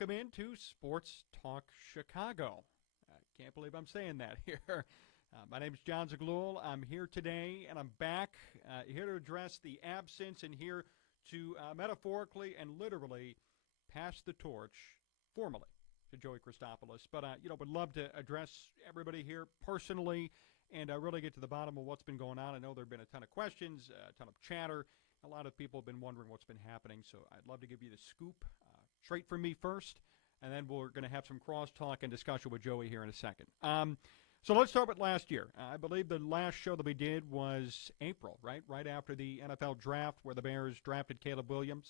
welcome into Sports Talk Chicago. I can't believe I'm saying that here. My name is Jon Zaghloul. I'm here today, and I'm back here to address the absence and here to metaphorically and literally pass the torch formally to Joey Christopoulos. But, would love to address everybody here personally and really get to the bottom of what's been going on. I know there have been a ton of questions, a ton of chatter. A lot of people have been wondering what's been happening, so I'd love to give you the scoop straight from me first, and then we're going to have some crosstalk and discussion with Joey here in a second. So let's start with last year. I believe the last show that we did was April, right? Right after the NFL draft where the Bears drafted Caleb Williams.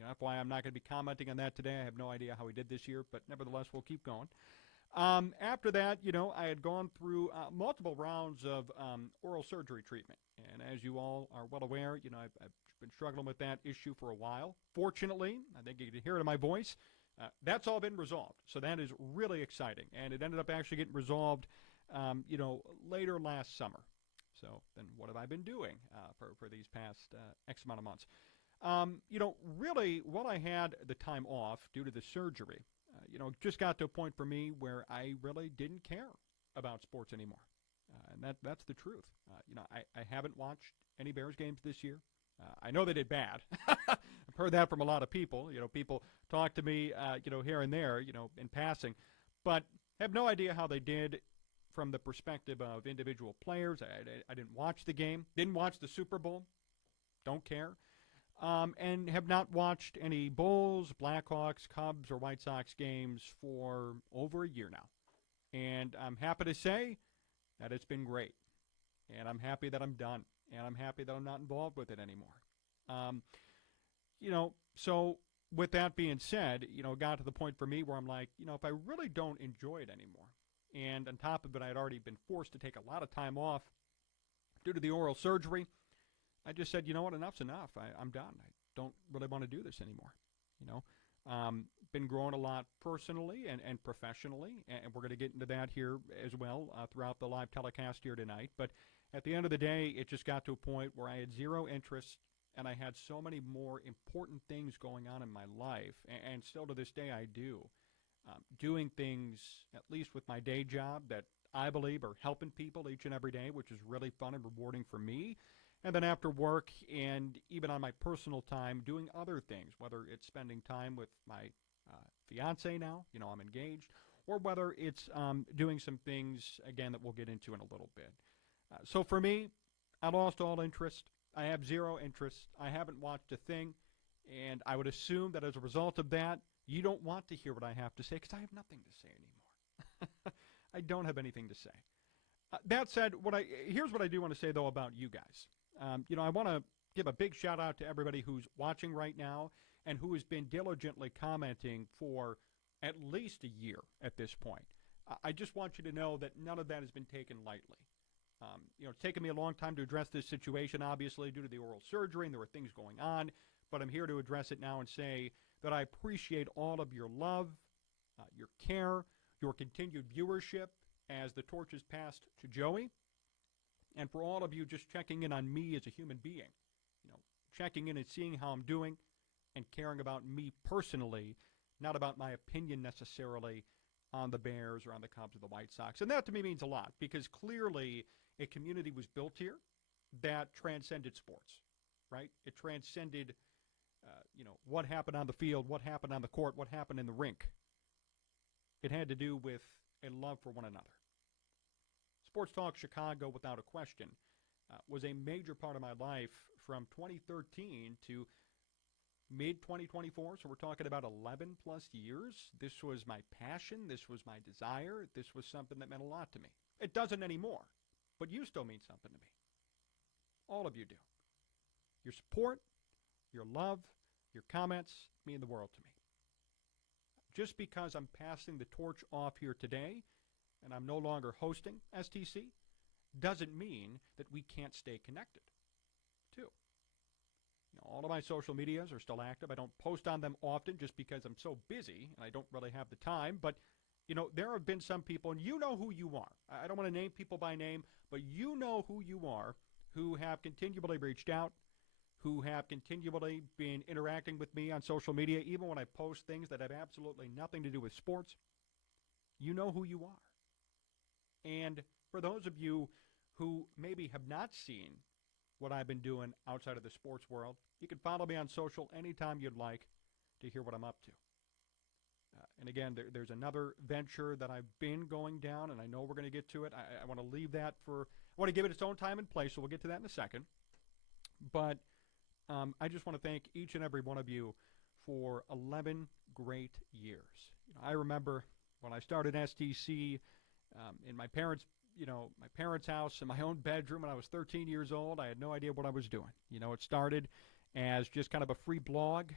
FYI, I'm not going to be commenting on that today. I have no idea how he did this year, but nevertheless, we'll keep going. After that, I had gone through multiple rounds of oral surgery treatment. And as you all are well aware, I've been struggling with that issue for a while. Fortunately, I think you can hear it in my voice, that's all been resolved. So that is really exciting. And it ended up actually getting resolved, later last summer. So then what have I been doing for these past X amount of months? Really, while I had the time off due to the surgery, just got to a point for me where I really didn't care about sports anymore. And that's the truth. I haven't watched any Bears games this year. I know they did bad. I've heard that from a lot of people. People talk to me, here and there, in passing, but have no idea how they did from the perspective of individual players. I didn't watch the game, didn't watch the Super Bowl, don't care, and have not watched any Bulls, Blackhawks, Cubs, or White Sox games for over a year now. And I'm happy to say that it's been great. And I'm happy that I'm done. And I'm happy that I'm not involved with it anymore. So with that being said, it got to the point for me where I'm like, if I really don't enjoy it anymore, and on top of it, I had already been forced to take a lot of time off due to the oral surgery, I just said, you know what, enough's enough. I'm done. I don't really want to do this anymore. Been growing a lot personally and professionally, and we're going to get into that here as well throughout the live telecast here tonight. But at the end of the day, it just got to a point where I had zero interest, and I had so many more important things going on in my life, and still to this day I do. Doing things, at least with my day job, that I believe are helping people each and every day, which is really fun and rewarding for me. And then after work and even on my personal time, doing other things, whether it's spending time with my fiance now, I'm engaged, or whether it's doing some things, again, that we'll get into in a little bit. So for me, I lost all interest. I have zero interest. I haven't watched a thing, and I would assume that as a result of that, you don't want to hear what I have to say because I have nothing to say anymore. I don't have anything to say. That said, here's what I do want to say, though, about you guys. I want to give a big shout-out to everybody who's watching right now and who has been diligently commenting for at least a year at this point. I just want you to know that none of that has been taken lightly. It's taken me a long time to address this situation, obviously, due to the oral surgery, and there were things going on, but I'm here to address it now and say that I appreciate all of your love, your care, your continued viewership as the torch is passed to Joey, and for all of you just checking in on me as a human being, checking in and seeing how I'm doing and caring about me personally, not about my opinion necessarily on the Bears or on the Cubs or the White Sox. And that to me means a lot because clearly a community was built here that transcended sports, right? It transcended, what happened on the field, what happened on the court, what happened in the rink. It had to do with a love for one another. Sports Talk Chicago, without a question, was a major part of my life from 2013 to mid-2024, so we're talking about 11-plus years. This was my passion. This was my desire. This was something that meant a lot to me. It doesn't anymore, but you still mean something to me. All of you do. Your support, your love, your comments mean the world to me. Just because I'm passing the torch off here today and I'm no longer hosting STC doesn't mean that we can't stay connected, too. All of my social medias are still active. I don't post on them often just because I'm so busy and I don't really have the time. But, there have been some people, and you know who you are. I don't want to name people by name, but you know who you are, who have continually reached out, who have continually been interacting with me on social media, even when I post things that have absolutely nothing to do with sports, you know who you are. And for those of you who maybe have not seen what I've been doing outside of the sports world, you can follow me on social anytime you'd like to hear what I'm up to. And again, there's another venture that I've been going down, and I know we're going to get to it. I want to leave that I want to give it its own time and place, so we'll get to that in a second. But I just want to thank each and every one of you for 11 great years. I remember when I started STC in my parents' house, in my own bedroom when I was 13 years old. I had no idea what I was doing. It started as just kind of a free blog.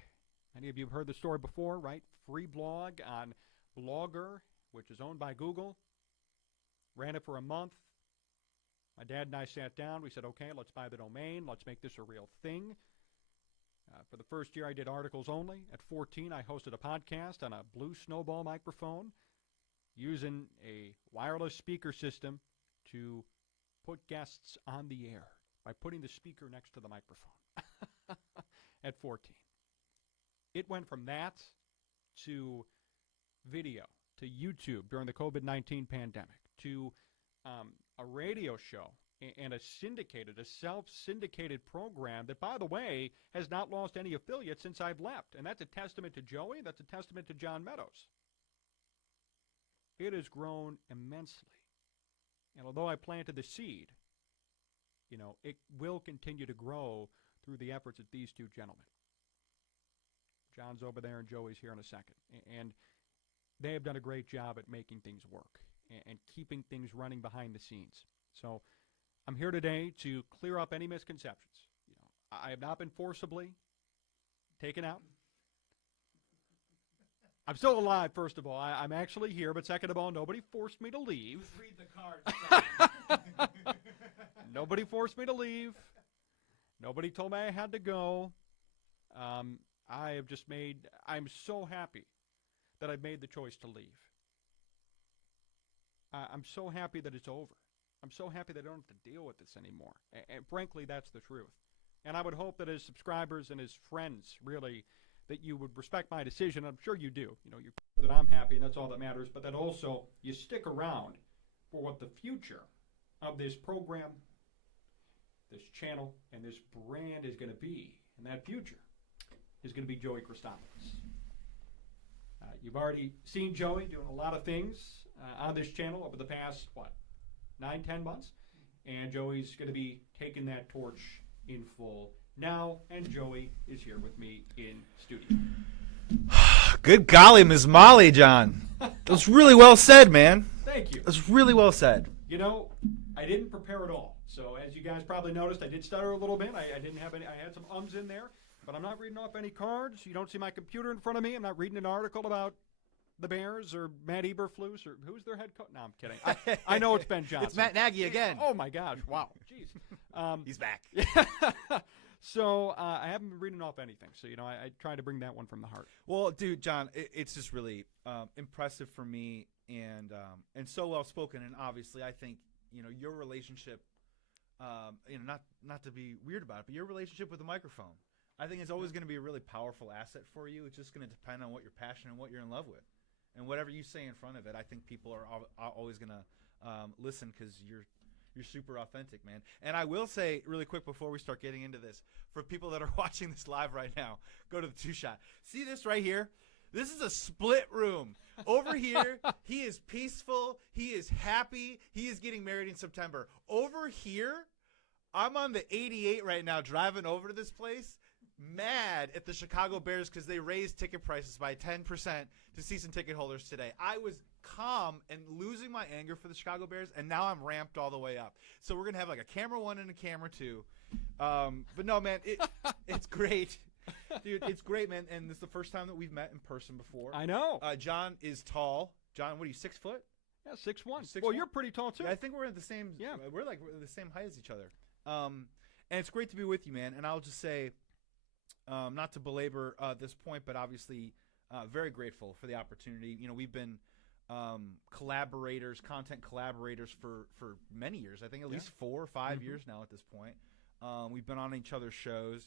Many of you have heard the story before, right? Free blog on Blogger, which is owned by Google. Ran it for a month. My dad and I sat down. We said, okay, let's buy the domain. Let's make this a real thing. For the first year, I did articles only. At 14, I hosted a podcast on a Blue Snowball microphone using a wireless speaker system to put guests on the air by putting the speaker next to the microphone at 14. It went from that to video, to YouTube during the COVID-19 pandemic, to a radio show and a self-syndicated program that, by the way, has not lost any affiliates since I've left. And that's a testament to Joey. That's a testament to John Meadows. It has grown immensely. And although I planted the seed, it will continue to grow through the efforts of these two gentlemen. John's over there and Joey's here in a second. And they have done a great job at making things work and keeping things running behind the scenes. So I'm here today to clear up any misconceptions. I have not been forcibly taken out. I'm still alive, first of all. I'm actually here, but second of all, nobody forced me to leave. Just read the cards. Nobody forced me to leave. Nobody told me I had to go. I'm so happy that I've made the choice to leave. I'm so happy that it's over. I'm so happy that I don't have to deal with this anymore. And frankly, that's the truth. And I would hope that as subscribers and as friends, really, that you would respect my decision. I'm sure you do. That I'm happy, and that's all that matters. But that also you stick around for what the future of this program, this channel, and this brand is going to be. And that future is going to be Joey Christopoulos. You've already seen Joey doing a lot of things on this channel over the past, 9-10 months? And Joey's going to be taking that torch in full now, and Joey is here with me in studio. Good golly, Ms. Molly, John. That was really well said, man. Thank you. That was really well said. I didn't prepare at all. So as you guys probably noticed, I did stutter a little bit. I didn't have any. I had some ums in there. But I'm not reading off any cards. You don't see my computer in front of me. I'm not reading an article about the Bears or Matt Eberflus or who's their head coach. No, I'm kidding. I know it's Ben Johnson. It's Matt Nagy again. Oh, my gosh. Wow. Jeez. He's back. So I haven't been reading off anything. So, I try to bring that one from the heart. Well, dude, John, it's just really impressive for me and so well spoken. And obviously, I think, your relationship, not to be weird about it, but your relationship with the microphone, I think it's always going to be a really powerful asset for you. It's just going to depend on what you're passionate and what you're in love with. And whatever you say in front of it, I think people are always going to listen because you're super authentic, man. And I will say really quick before we start getting into this, for people that are watching this live right now, go to the two-shot. See this right here? This is a split room. Over here, he is peaceful. He is happy. He is getting married in September. Over here, I'm on the 88 right now driving over to this place, mad at the Chicago Bears because they raised ticket prices by 10% to season ticket holders today. I was calm and losing my anger for the Chicago Bears, and now I'm ramped all the way up. So we're going to have like a camera one and a camera two. But no, man, it's great. Dude, it's great, man. And this is the first time that we've met in person before. I know. John is tall. John, what are you, 6 foot? Yeah, 6'1". Well, you're pretty tall, too. Yeah, I think we're at the same – yeah. We're the same height as each other. And it's great to be with you, man. And I'll just say – not to belabor this point, but obviously very grateful for the opportunity. We've been content collaborators for many years. I think at least 4 or 5 years now at this point. We've been on each other's shows,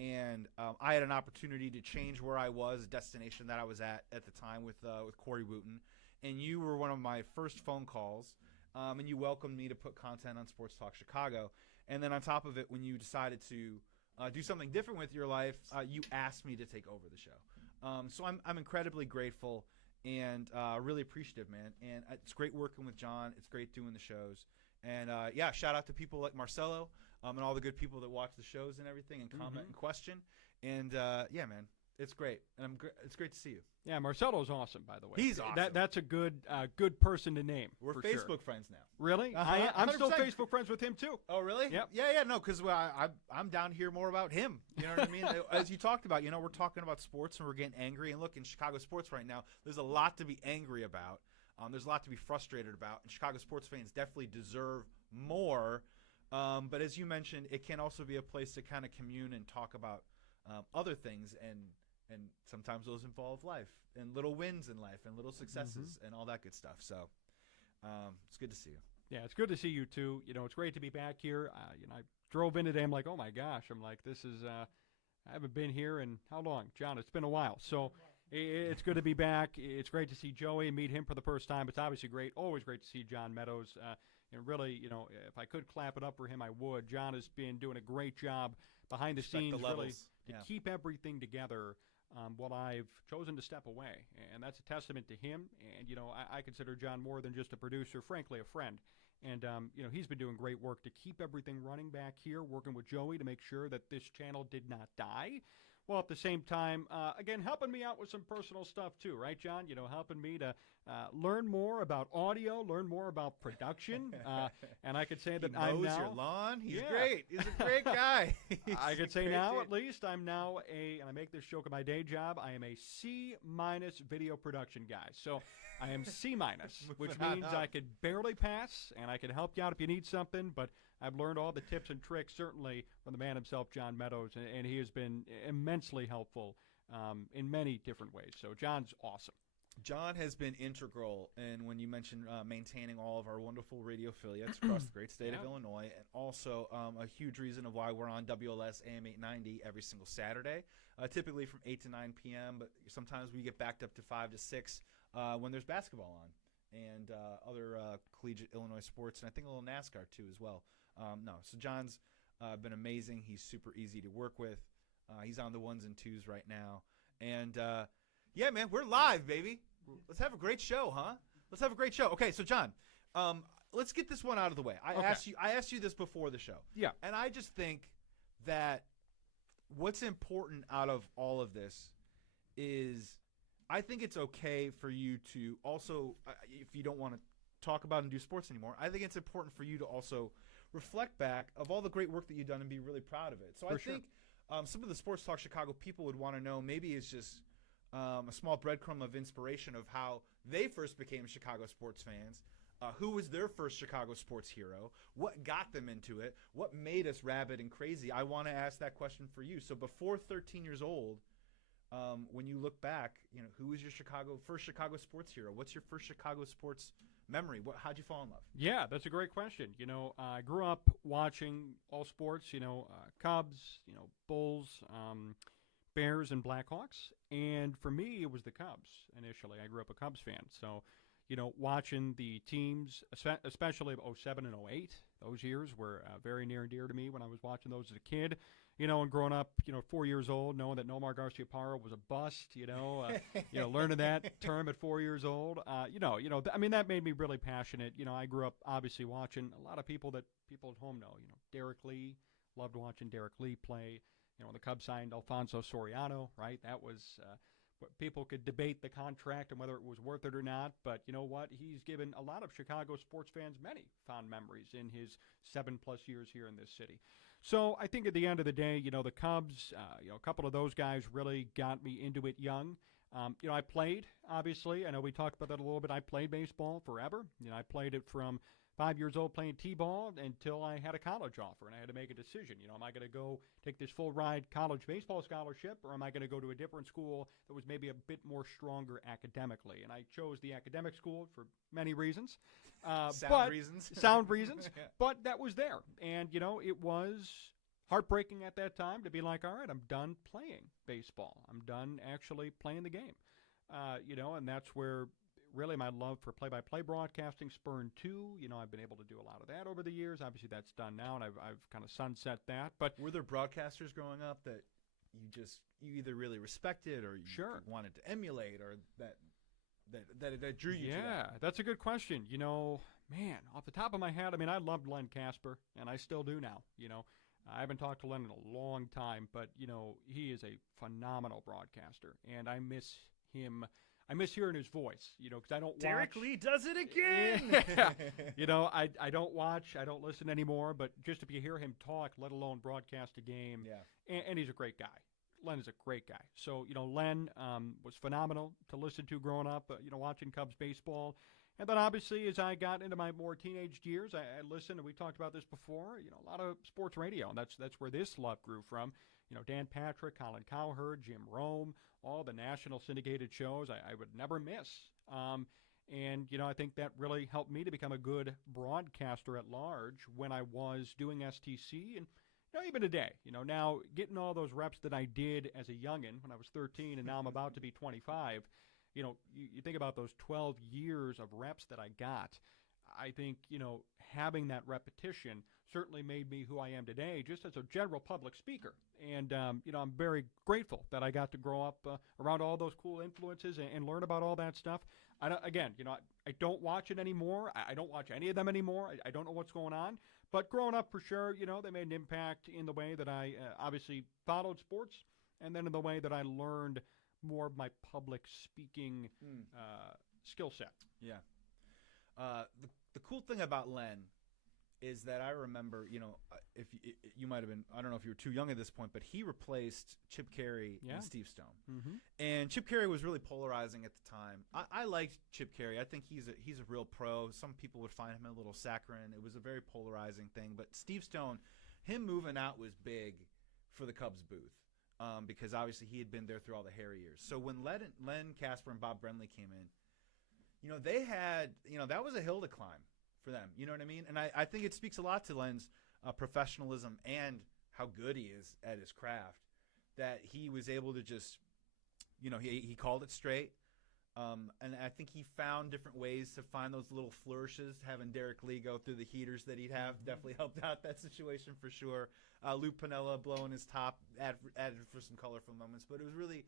and I had an opportunity to change where I was, destination that I was at the time with Corey Wooten, and you were one of my first phone calls, and you welcomed me to put content on Sports Talk Chicago. And then on top of it, when you decided to do something different with your life, you asked me to take over the show. So I'm incredibly grateful and really appreciative, man. And it's great working with Jon. It's great doing the shows. And, yeah, shout out to people like Marcelo and all the good people that watch the shows and everything and comment and question. And, yeah, man, it's great. And it's great to see you. Yeah, Marcelo's awesome, by the way. He's awesome. That's a good person to name. We're for Facebook sure. friends now. Really? I'm still Facebook friends with him, too. Oh, really? Yep. Yeah, no, because I'm down to hear more about him. You know what I mean? As you talked about, we're talking about sports and we're getting angry. And look, in Chicago sports right now, there's a lot to be angry about. There's a lot to be frustrated about. And Chicago sports fans definitely deserve more. But as you mentioned, it can also be a place to kind of commune and talk about other things. And sometimes those involve life and little wins in life and little successes and all that good stuff. So it's good to see you. Yeah, it's good to see you, too. It's great to be back here. I drove in today. I'm like, oh, my gosh. I'm like, this is I haven't been here in how long? John, it's been a while. So it's good to be back. It's great to see Joey and meet him for the first time. It's obviously always great to see John Meadows. And really, if I could clap it up for him, I would. John has been doing a great job behind the scenes, really, to keep everything together while I've chosen to step away. And that's a testament to him. And, I consider John more than just a producer, frankly, a friend. And, he's been doing great work to keep everything running back here, working with Joey to make sure that this channel did not die. Well, at the same time, again, helping me out with some personal stuff too, right, John? Helping me to learn more about audio, learn more about production, and I could say that I'm now your lawn. He's great. He's a great guy. I could say now, at least, I'm now and I make this joke at my day job, I am a C- video production guy. So I am C-, which means I could barely pass, and I can help you out if you need something, but I've learned all the tips and tricks, certainly, from the man himself, Jon Meadows, and he has been immensely helpful in many different ways. So John's awesome. Jon has been integral, and when you mentioned maintaining all of our wonderful radio affiliates across the great state of Illinois, and also a huge reason of why we're on WLS AM 890 every single Saturday, typically from 8 to 9 p.m., but sometimes we get backed up to 5 to 6 when there's basketball on, and other collegiate Illinois sports, and I think a little NASCAR too as well. So John's been amazing. He's super easy to work with. He's on the ones and twos right now. And, yeah, man, we're live, baby. Let's have a great show, huh? Let's have a great show. Okay, so, John, let's get this one out of the way. I asked you this before the show. Yeah. And I just think that what's important out of all of this is I think it's okay for you to also, if you don't want to talk about and do sports anymore, I think it's important for you to also reflect back of all the great work that you've done and be really proud of it. So I think some of the Sports Talk Chicago people would want to know, maybe it's just a small breadcrumb of inspiration of how they first became Chicago sports fans, who was their first Chicago sports hero, what got them into it, what made us rabid and crazy. I want to ask that question for you. So before 13 years old, when you look back, who was your first Chicago sports hero? What's your first Chicago sports memory? How'd you fall in love? Yeah, that's a great question. I grew up watching all sports, Cubs, Bulls, Bears, and Blackhawks. And for me, it was the Cubs initially. I grew up a Cubs fan. So, watching the teams, especially of 07 and 08, those years were very near and dear to me when I was watching those as a kid. And growing up, 4 years old, knowing that Nomar Garciaparra was a bust, learning that term at 4 years old, that made me really passionate. I grew up obviously watching a lot of people at home know, Derek Lee, loved watching Derek Lee play. The Cubs signed Alfonso Soriano, right? That was what people could debate the contract and whether it was worth it or not. But you know what? He's given a lot of Chicago sports fans many fond memories in his 7+ years here in this city. So I think at the end of the day, the Cubs, a couple of those guys really got me into it young. I played, obviously. I know we talked about that a little bit. I played baseball forever. I played it from 5 years old playing T-ball until I had a college offer, and I had to make a decision. Am I going to go take this full-ride college baseball scholarship, or am I going to go to a different school that was maybe a bit more stronger academically? And I chose the academic school for many reasons. Sound reasons. Sound reasons. Yeah. But that was there. And, it was heartbreaking at that time to be like, all right, I'm done playing baseball. I'm done actually playing the game. And that's where really my love for play-by-play broadcasting spurned too. I've been able to do a lot of that over the years. Obviously, that's done now, and I've kind of sunset that. But were there broadcasters growing up that you either really respected or you wanted to emulate, or that drew you to that? Yeah, that's a good question. Man, off the top of my head, I loved Len Casper, and I still do now. I haven't talked to Len in a long time, but, he is a phenomenal broadcaster, and I miss him. I miss hearing his voice, because I don't watch. Derek Lee does it again! Yeah. I don't watch, I don't listen anymore, but just if you hear him talk, let alone broadcast a game, and he's a great guy. Len is a great guy. So, Len was phenomenal to listen to growing up, watching Cubs baseball. And then obviously as I got into my more teenage years, I listened, and we talked about this before, a lot of sports radio, and that's where this love grew from. Dan Patrick, Colin Cowherd, Jim Rome, all the national syndicated shows I would never miss. And I think that really helped me to become a good broadcaster at large when I was doing STC. And even today, now getting all those reps that I did as a youngin' when I was 13 and now I'm about to be 25, you think about those 12 years of reps that I got. I think, having that repetition certainly made me who I am today just as a general public speaker. And, I'm very grateful that I got to grow up around all those cool influences and learn about all that stuff. I don't watch it anymore. I don't watch any of them anymore. I don't know what's going on. But growing up, for sure, they made an impact in the way that I obviously followed sports, and then in the way that I learned more of my public speaking skill set. Yeah. The cool thing about Len is that I remember, if you might have been, I don't know if you were too young at this point, but he replaced Chip Carey and Steve Stone. Mm-hmm. And Chip Carey was really polarizing at the time. I liked Chip Carey. I think he's a real pro. Some people would find him a little saccharine. It was a very polarizing thing. But Steve Stone, him moving out was big for the Cubs booth. Because obviously he had been there through all the Harry years. So when Len Casper and Bob Brenly came in, they had, that was a hill to climb for them. You know what I mean? And I think it speaks a lot to Len's professionalism and how good he is at his craft, that he was able to just, he called it straight. And I think he found different ways to find those little flourishes. Having Derek Lee go through the heaters that he'd have definitely helped out that situation for sure. Lou Piniella blowing his top added for some colorful moments. But it was really,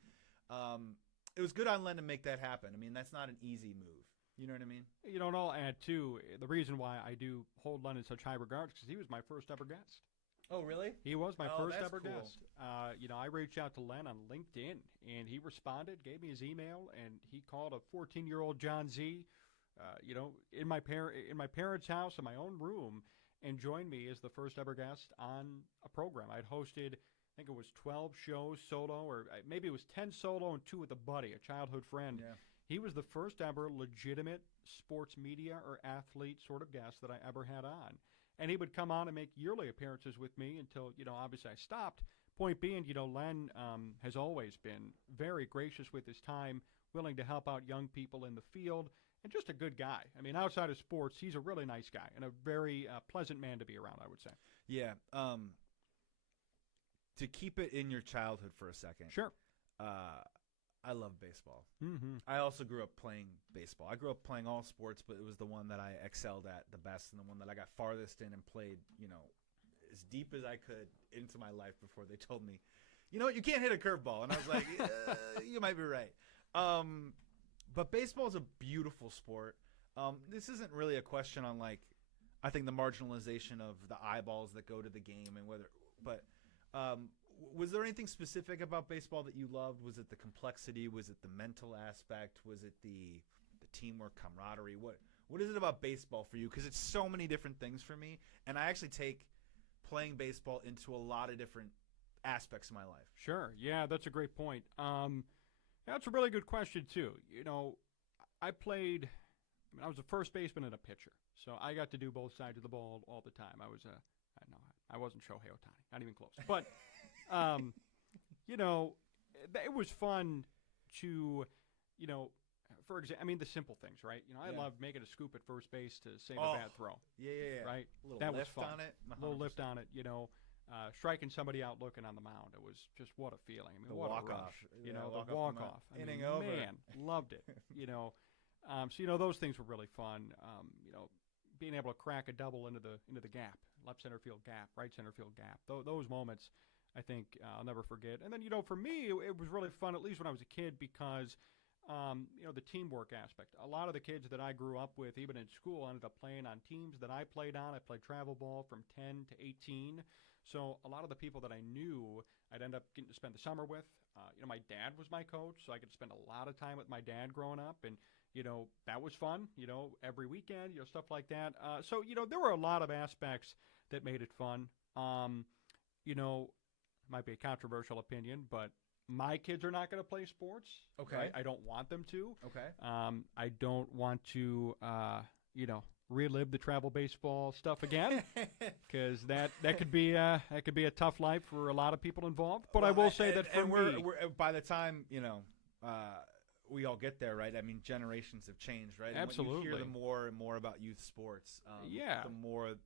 it was good on Len to make that happen. That's not an easy move. You know what I mean? And I'll add, too, the reason why I do hold Len in such high regard is because he was my first ever guest. Oh, really? He was my first ever cool. guest. I reached out to Len on LinkedIn, and he responded, gave me his email, and he called a 14-year-old Jon Z, in my parents' house in my own room, and joined me as the first ever guest on a program. I'd hosted, I think it was 12 shows solo, or maybe it was 10 solo and 2 with a buddy, a childhood friend. Yeah. He was the first ever legitimate sports media or athlete sort of guest that I ever had on. And he would come on and make yearly appearances with me until, obviously I stopped. Point being, Len has always been very gracious with his time, willing to help out young people in the field, and just a good guy. Outside of sports, he's a really nice guy and a very pleasant man to be around, I would say. Yeah. To keep it in your childhood for a second. Sure. I love baseball. Mm-hmm. I also grew up playing baseball. I grew up playing all sports, but it was the one that I excelled at the best and the one that I got farthest in and played, as deep as I could into my life before they told me, you can't hit a curveball. And I was like, you might be right. But baseball is a beautiful sport. This isn't really a question on, I think the marginalization of the eyeballs that go to the game and whether, but was there anything specific about baseball that you loved? Was it the complexity? Was it the mental aspect? Was it the teamwork, camaraderie? What is it about baseball for you? Because it's so many different things for me, and I actually take playing baseball into a lot of different aspects of my life. Sure. Yeah, that's a great point. That's a really good question, too. I played – I was a first baseman and a pitcher, so I got to do both sides of the ball all the time. I wasn't Shohei Ohtani, not even close. But – it was fun to, for example, the simple things, right? I loved making a scoop at first base to save a bad throw. Yeah. Right? A little that lift was fun. On it. A little lift on it, striking somebody out looking on the mound. It was just what a feeling. I mean, The what walk a rush. off. You Yeah, know, walk the off the walk mound. off. Inning over. Man, loved it. So those things were really fun. Being able to crack a double into the gap, left center field gap, right center field gap. Those moments, I think I'll never forget. And then for me, it was really fun, at least when I was a kid, because the teamwork aspect. A lot of the kids that I grew up with, even in school, ended up playing on teams that I played on. I played travel ball from 10 to 18. So a lot of the people that I knew, I'd end up getting to spend the summer with. My dad was my coach, so I could spend a lot of time with my dad growing up. And, that was fun, every weekend, stuff like that. So there were a lot of aspects that made it fun. Might be a controversial opinion, but my kids are not going to play sports. Okay. Right? I don't want them to. Okay. I don't want to, relive the travel baseball stuff again, because that could be a tough life for a lot of people involved. But I will say that for me, we're by the time we all get there, right? I mean, generations have changed, right? Absolutely. And when you hear the more and more about youth sports, yeah, the more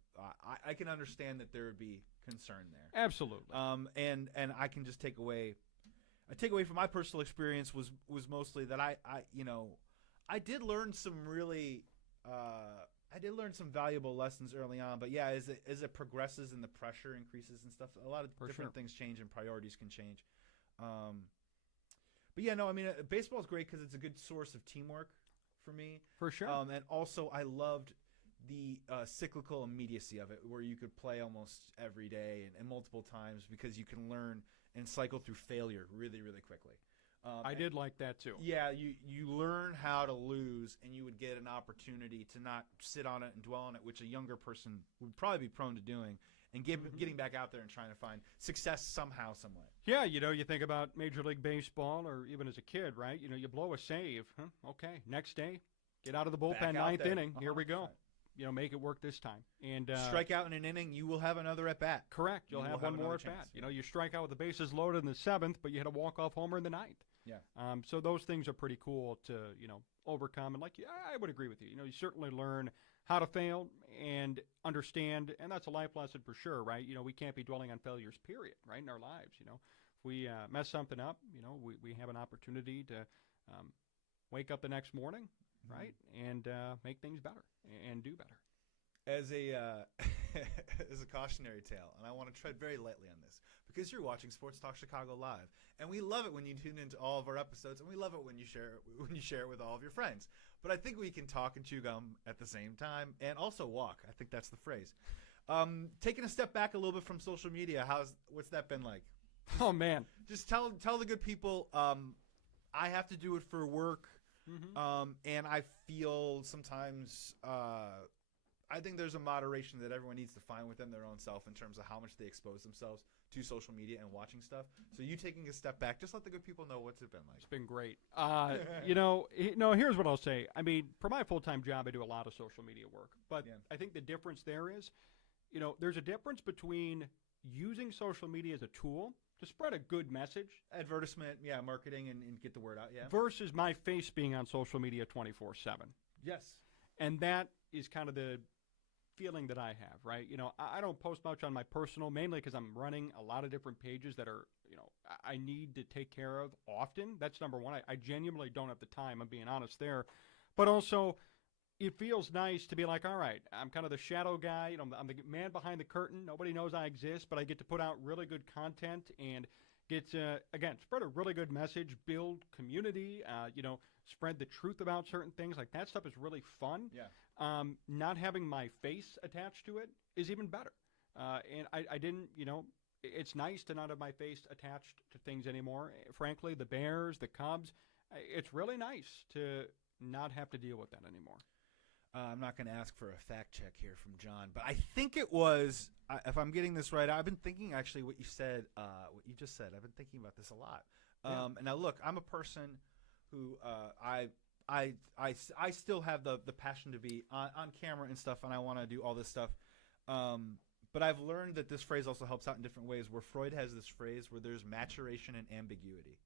I can understand that there would be concern there. Absolutely. And I can just take away from my personal experience was mostly that I did learn some really I did learn some valuable lessons early on, but yeah, as it progresses and the pressure increases and stuff, a lot of different things change and priorities can change. But yeah, no, I mean, baseball is great because it's a good source of teamwork for me. For sure. And also, I loved the cyclical immediacy of it, where you could play almost every day and multiple times because you can learn and cycle through failure really, really quickly. I did like that too. Yeah, you learn how to lose, and you would get an opportunity to not sit on it and dwell on it, which a younger person would probably be prone to doing, and getting back out there and trying to find success somehow, some way. Yeah, you think about Major League Baseball, or even as a kid, right? You blow a save. Huh? Okay, next day, get out of the bullpen, ninth inning. 100%. Here we go. Make it work this time. And strike out in an inning, you will have another at bat. Correct. You'll have one more at bat. You strike out with the bases loaded in the seventh, but you had a walk-off homer in the ninth. Yeah. So those things are pretty cool to overcome. And I would agree with you. You certainly learn how to fail and understand, and that's a life lesson for sure, right? We can't be dwelling on failures, period, right, in our lives. If we mess something up, we have an opportunity to wake up the next morning, right, and make things better and do better. As a as a cautionary tale, and I want to tread very lightly on this, because you're watching Sports Talk Chicago live, and we love it when you tune into all of our episodes, and we love it when you share it with all of your friends. But I think we can talk and chew gum at the same time, and also walk. I think that's the phrase. Taking a step back a little bit from social media, what's that been like? Oh man, just tell the good people. I have to do it for work, and I feel sometimes. I think there's a moderation that everyone needs to find within their own self in terms of how much they expose themselves to social media and watching stuff. So you taking a step back, just let the good people know what's it been like. It's been great. Here's what I'll say. I mean, for my full-time job, I do a lot of social media work. But I think the difference there is, there's a difference between using social media as a tool to spread a good message. Advertisement, marketing, and get the word out, versus my face being on social media 24/7. Yes. And that is kind of the feeling that I have, right? I don't post much on my personal, mainly because I'm running a lot of different pages that are, I need to take care of often. That's number one. I genuinely don't have the time. I'm being honest there. But also, it feels nice to be like, all right, I'm kind of the shadow guy. I'm the man behind the curtain. Nobody knows I exist, but I get to put out really good content and get to, again, spread a really good message, build community, spread the truth about certain things. Like, that stuff is really fun. Yeah. Not having my face attached to it is even better. And I didn't, it's nice to not have my face attached to things anymore. Frankly, the Bears, the Cubs, it's really nice to not have to deal with that anymore. I'm not going to ask for a fact check here from John, but I think it was, if I'm getting this right, I've been thinking actually what you just said. I've been thinking about this a lot. And now look, I'm a person who I still have the passion to be on camera and stuff, and I want to do all this stuff. But I've learned that this phrase also helps out in different ways, where Freud has this phrase where there's maturation and ambiguity.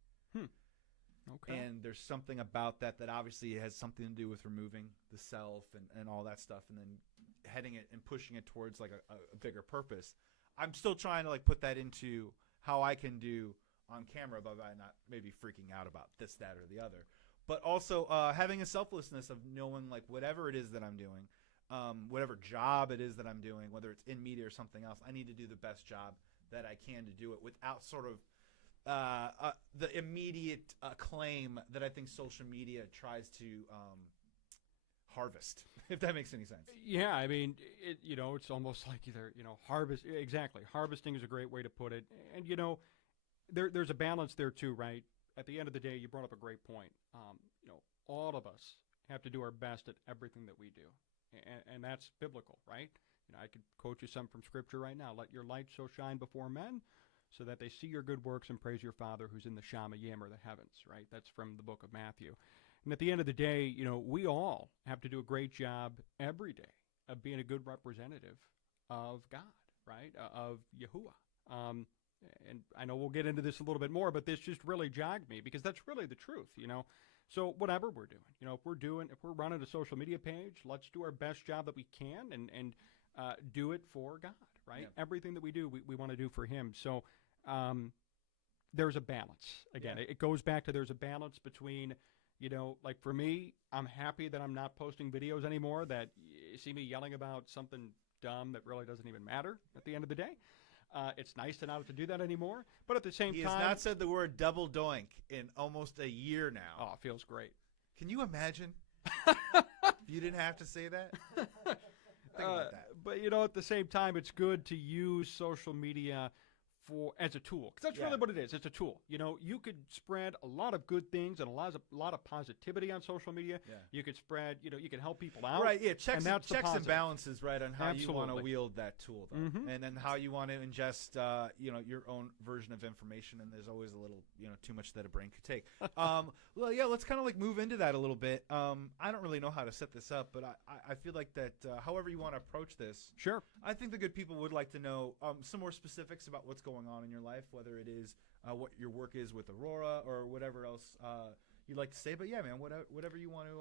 Okay. And there's something about that obviously has something to do with removing the self and all that stuff, and then heading it and pushing it towards like a bigger purpose. I'm still trying to like put that into how I can do on camera, but by not maybe freaking out about this, that, or the other. But also having a selflessness of knowing like whatever it is that I'm doing, whatever job it is that I'm doing, whether it's in media or something else, I need to do the best job that I can to do it without sort of the immediate acclaim that I think social media tries to harvest, if that makes any sense. Yeah, I mean, it's almost like either, harvest. Exactly. Harvesting is a great way to put it. And, there's a balance there too, right? At the end of the day, you brought up a great point. All of us have to do our best at everything that we do. And that's biblical, right? I could quote you some from Scripture right now. Let your light so shine before men so that they see your good works and praise your Father who's in the Shamayim, or the heavens, right? That's from the book of Matthew. And at the end of the day, we all have to do a great job every day of being a good representative of God, right? Of Yahuwah. And I know we'll get into this a little bit more, but this just really jogged me because that's really the truth, So whatever we're doing, if we're running a social media page, let's do our best job that we can and do it for God, right? Yeah. Everything that we do, we want to do for Him. So there's a balance. Again, it goes back to there's a balance between, like for me, I'm happy that I'm not posting videos anymore that you see me yelling about something dumb that really doesn't even matter at the end of the day. It's nice to not have to do that anymore. But at the same time... He has not said the word double doink in almost a year now. Oh, it feels great. Can you imagine if you didn't have to say that? Think about that. But, at the same time, it's good to use social media as a tool. Because that's really what it is. It's a tool. You could spread a lot of good things and a lot of positivity on social media. Yeah. You could spread, you can help people out. Right, yeah. Checks and balances, right, on how you want to wield that tool, though. Mm-hmm. And then how you want to ingest, your own version of information. And there's always a little, too much that a brain could take. Well, yeah, let's kind of like move into that a little bit. I don't really know how to set this up, but I feel like that however you want to approach this. Sure. I think the good people would like to know some more specifics about what's going on in your life, whether it is what your work is with Aurora or whatever else you'd like to say. But yeah, man, whatever you want to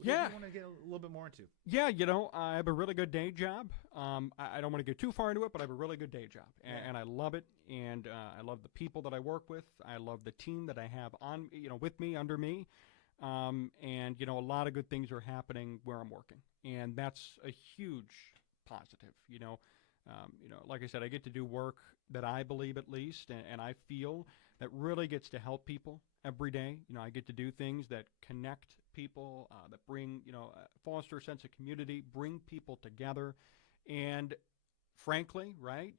you want to get a little bit more into. Yeah, I have a really good day job. I don't want to get too far into it, but I have a really good day job, and I love it. And I love the people that I work with. I love the team that I have on, with me, under me. And a lot of good things are happening where I'm working, and that's a huge positive. Like I said, I get to do work that I believe, at least, and I feel that really gets to help people every day. I get to do things that connect people, that bring, foster a sense of community, bring people together. And frankly, right,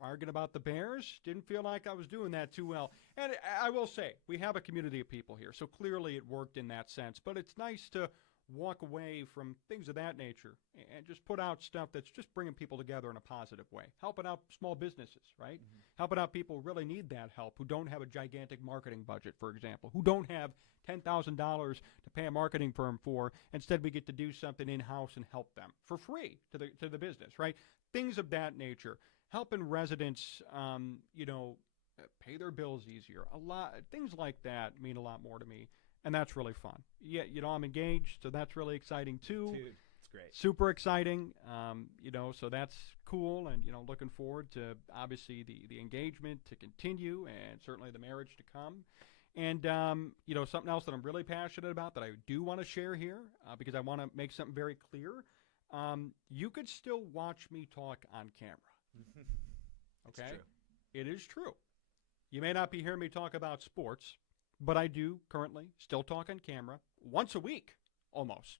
arguing about the Bears, didn't feel like I was doing that too well. And I will say, we have a community of people here, so clearly it worked in that sense. But it's nice to walk away from things of that nature and just put out stuff that's just bringing people together in a positive way. Helping out small businesses, right? Mm-hmm. Helping out people who really need that help, who don't have a gigantic marketing budget, for example, who don't have $10,000 to pay a marketing firm for. Instead, we get to do something in-house and help them for free to the business, right? Things of that nature. Helping residents, pay their bills easier. A lot things like that mean a lot more to me. And that's really fun. Yeah, I'm engaged, so that's really exciting too. Dude, it's great. Super exciting. So that's cool, and looking forward to obviously the engagement to continue, and certainly the marriage to come. And something else that I'm really passionate about that I do want to share here, because I want to make something very clear. You could still watch me talk on camera. Okay, it's true. It is true. You may not be hearing me talk about sports, but I do currently still talk on camera once a week, almost.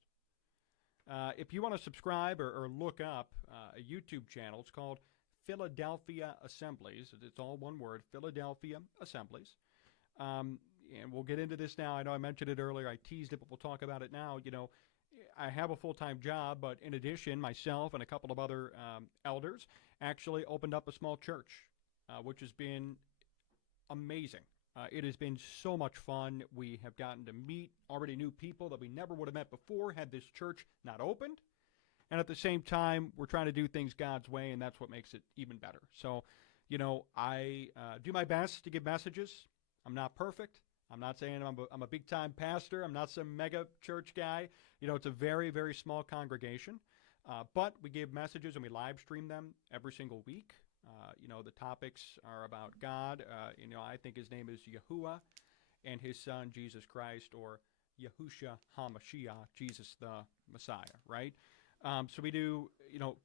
If you want to subscribe or look up a YouTube channel, it's called Philadelphia Assemblies. It's all one word, Philadelphia Assemblies. And we'll get into this now. I know I mentioned it earlier. I teased it, but we'll talk about it now. I have a full-time job, but in addition, myself and a couple of other elders actually opened up a small church, which has been amazing. It has been so much fun. We have gotten to meet already new people that we never would have met before had this church not opened. And at the same time, we're trying to do things God's way, and that's what makes it even better. So, I do my best to give messages. I'm not perfect. I'm not saying I'm a big-time pastor. I'm not some mega church guy. It's a very, very small congregation. But we give messages, and we live stream them every single week. The topics are about God. I think his name is Yahuwah, and his son, Jesus Christ, or Yahusha HaMashiach, Jesus the Messiah, right? So we do,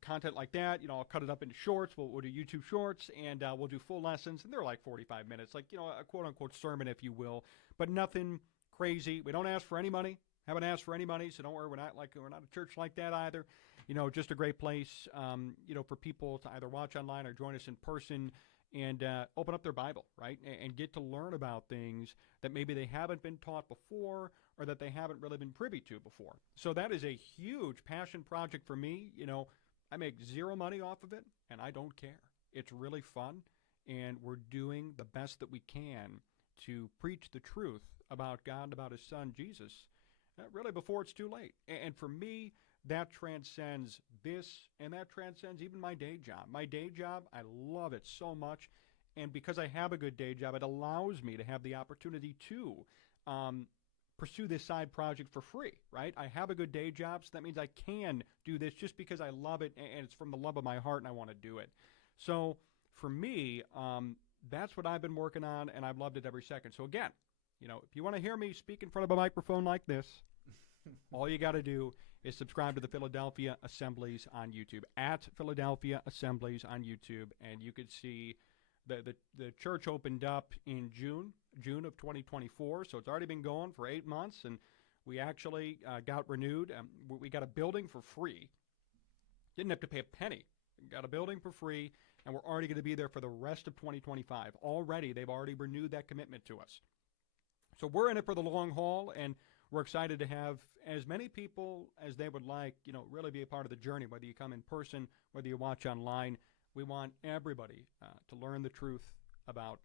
content like that. I'll cut it up into shorts. We'll do YouTube shorts, and we'll do full lessons, and they're like 45 minutes, like, a quote-unquote sermon, if you will, but nothing crazy. We don't ask for any money. Haven't asked for any money, so don't worry. We're not a church like that either. Just a great place, for people to either watch online or join us in person and open up their Bible, right, and get to learn about things that maybe they haven't been taught before or that they haven't really been privy to before. So that is a huge passion project for me. I make zero money off of it, and I don't care. It's really fun, and we're doing the best that we can to preach the truth about God and about his son, Jesus, really before it's too late. And for me, that transcends this, and that transcends even my day job. My day job, I love it so much, and because I have a good day job, it allows me to have the opportunity to pursue this side project for free, right? I have a good day job, so that means I can do this just because I love it, and it's from the love of my heart, and I want to do it. So for me, that's what I've been working on, and I've loved it every second. So again, if you want to hear me speak in front of a microphone like this, all you got to do is subscribe to the Philadelphia Assemblies on YouTube, at Philadelphia Assemblies on YouTube, and you could see the church opened up in June of 2024, so it's already been going for 8 months, and we actually got renewed. We got a building for free. Didn't have to pay a penny. Got a building for free, and we're already going to be there for the rest of 2025. Already, they've already renewed that commitment to us. So we're in it for the long haul, and we're excited to have as many people as they would like, really be a part of the journey, whether you come in person, whether you watch online. We want everybody to learn the truth about,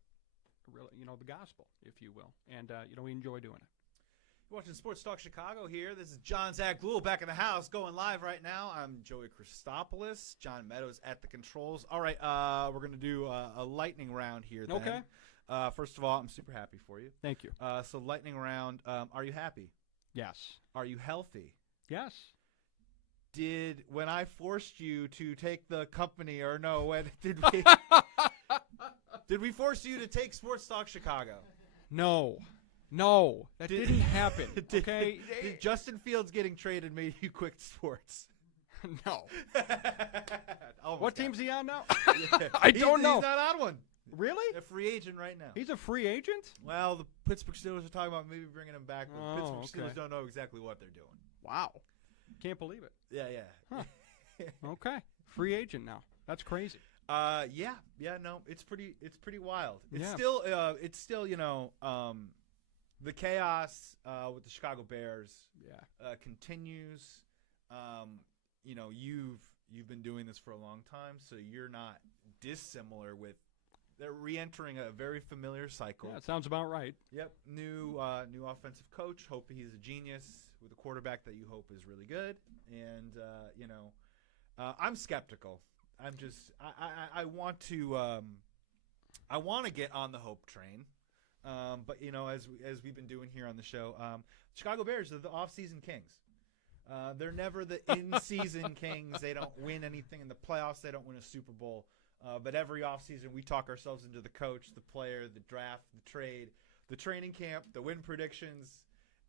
really, the gospel, if you will. And, we enjoy doing it. You're watching Sports Talk Chicago here. This is Jon Zaghloul back in the house, going live right now. I'm Joey Christopoulos. John Meadows at the controls. All right, we're going to do a lightning round here then. Okay. First of all, I'm super happy for you. Thank you. So lightning round, are you happy? Yes. Are you healthy? Yes. When I forced you to take the company, or no, when did we force you to take Sports Talk Chicago? No, that didn't happen. Okay. Did Justin Fields getting traded made you quit sports? No. What team's he on now? Yeah. I don't know. He's not on one. Really? A free agent right now. He's a free agent? Well, the Pittsburgh Steelers are talking about maybe bringing him back, but the Pittsburgh Steelers don't know exactly what they're doing. Wow. Can't believe it. Yeah. Huh. Okay. Free agent now. That's crazy. Yeah, no, it's pretty wild. It's still the chaos with the Chicago Bears continues. You've been doing this for a long time, so you're not dissimilar with. They're re-entering a very familiar cycle. Yeah, that sounds about right. Yep, new offensive coach. Hope he's a genius with a quarterback that you hope is really good. And I'm skeptical. I want to get on the hope train. But as we've been doing here on the show, Chicago Bears are the off-season kings. They're never the in-season kings. They don't win anything in the playoffs. They don't win a Super Bowl. But every offseason, we talk ourselves into the coach, the player, the draft, the trade, the training camp, the win predictions.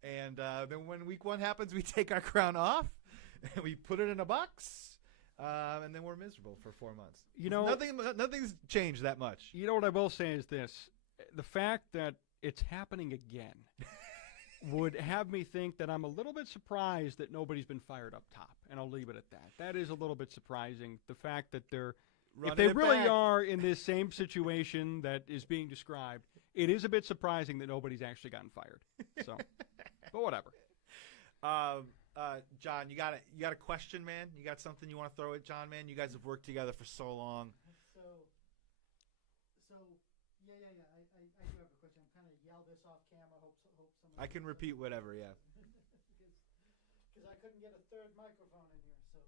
And then when week one happens, we take our crown off, and we put it in a box, and then we're miserable for 4 months. Nothing's changed that much. You know what I will say is this. The fact that it's happening again would have me think that I'm a little bit surprised that nobody's been fired up top, and I'll leave it at that. That is a little bit surprising, the fact that if they really are in this same situation that is being described, it is a bit surprising that nobody's actually gotten fired. So, but whatever. John, you got a question, man? You got something you want to throw at John, man? You guys have worked together for so long. I do have a question. I'm kind of yell this off camera. Hope someone. I can repeat whatever, yeah. Because I couldn't get a third microphone in here, so.